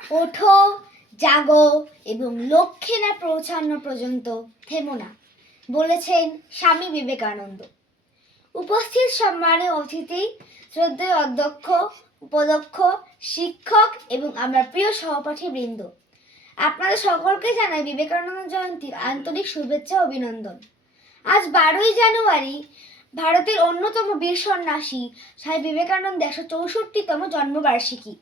ওঠো, জাগো এবং লক্ষ্যে না পৌঁছানো পর্যন্ত থেমো না, বলেছেন স্বামী বিবেকানন্দ। উপস্থিত সম্মানীয় অতিথি, শ্রদ্ধেয় অধ্যক্ষ, উপাধ্যক্ষ, শিক্ষক এবং আমার প্রিয় সহপাঠী বৃন্দ, আপনাদের সকলকে জানাই বিবেকানন্দ জয়ন্তীর আন্তরিক শুভেচ্ছা ও অভিনন্দন। আজ 12ই জানুয়ারি ভারতের অন্যতম বীর সন্ন্যাসী স্বামী বিবেকানন্দের 164তম জন্মবার্ষিকী।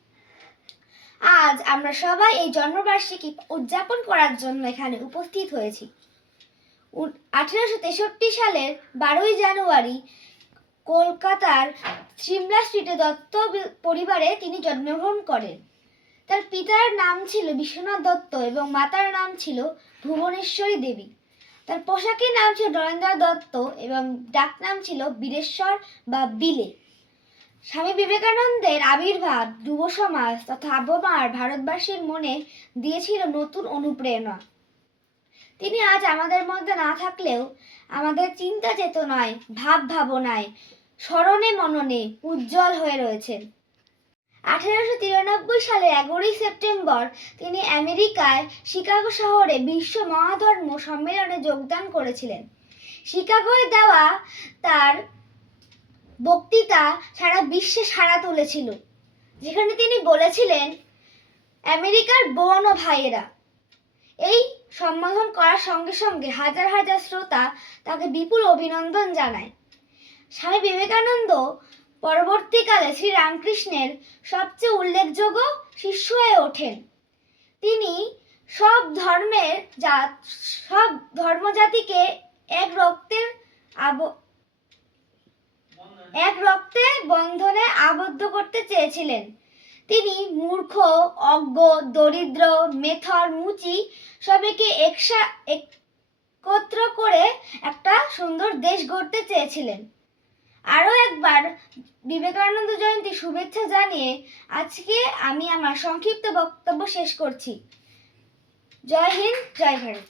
আজ আমরা সবাই এই জন্মবার্ষিকী উদযাপন করার জন্য এখানে উপস্থিত হয়েছি। 1863 সালের 12ই জানুয়ারি কলকাতার সিমলা স্ট্রিটে দত্ত পরিবারে তিনি জন্মগ্রহণ করেন। তার পিতার নাম ছিল বিশ্বনাথ দত্ত এবং মাতার নাম ছিল ভুবনেশ্বরী দেবী। তার পোশাকের নাম ছিল নরেন্দ্র দত্ত এবং ডাকনাম ছিল বীরেশ্বর বা বিলে। স্বামী বিবেকানন্দের আবির্ভাব যুব সমাজ তথা আবহাওয়ার ভারতবাসীর মনে দিয়েছিল নতুন অনুপ্রেরণা। তিনি আজ আমাদের মধ্যে না থাকলেও আমাদের চিন্তা চেতনায়, ভাব ভাবনায়, স্মরণে মননে উজ্জ্বল হয়ে রয়েছেন। 1893 সালের 11ই সেপ্টেম্বর তিনি আমেরিকায় শিকাগো শহরে বিশ্ব মহাধর্ম সম্মেলনে যোগদান করেছিলেন। শিকাগোয় দেওয়া তার বক্তৃতা সারা বিশ্বে সাড়া তুলেছিল, যেখানে তিনি বলেছিলেন, আমেরিকার বোন ও ভাইয়েরা। এই সম্বোধন করার সঙ্গে সঙ্গে হাজার হাজার শ্রোতা তাকে বিপুল অভিনন্দন জানায়। স্বামী বিবেকানন্দ পরবর্তীকালে শ্রী রামকৃষ্ণের সবচেয়ে উল্লেখযোগ্য শিষ্য হয়ে ওঠেন। তিনি সব ধর্মজাতিকে এক রক্তে বন্ধনে আবদ্ধ করতে চেয়েছিলেন। তিনি মূর্খ, অজ্ঞ, দরিদ্র, মেথর, মুচি সবাইকে একত্র করে একটা সুন্দর দেশ গড়তে চেয়েছিলেন। আরও একবার বিবেকানন্দ জয়ন্তী শুভেচ্ছা জানিয়ে আজকে আমি আমার সংক্ষিপ্ত বক্তব্য শেষ করছি। জয় হিন্দ, জয় ভারত।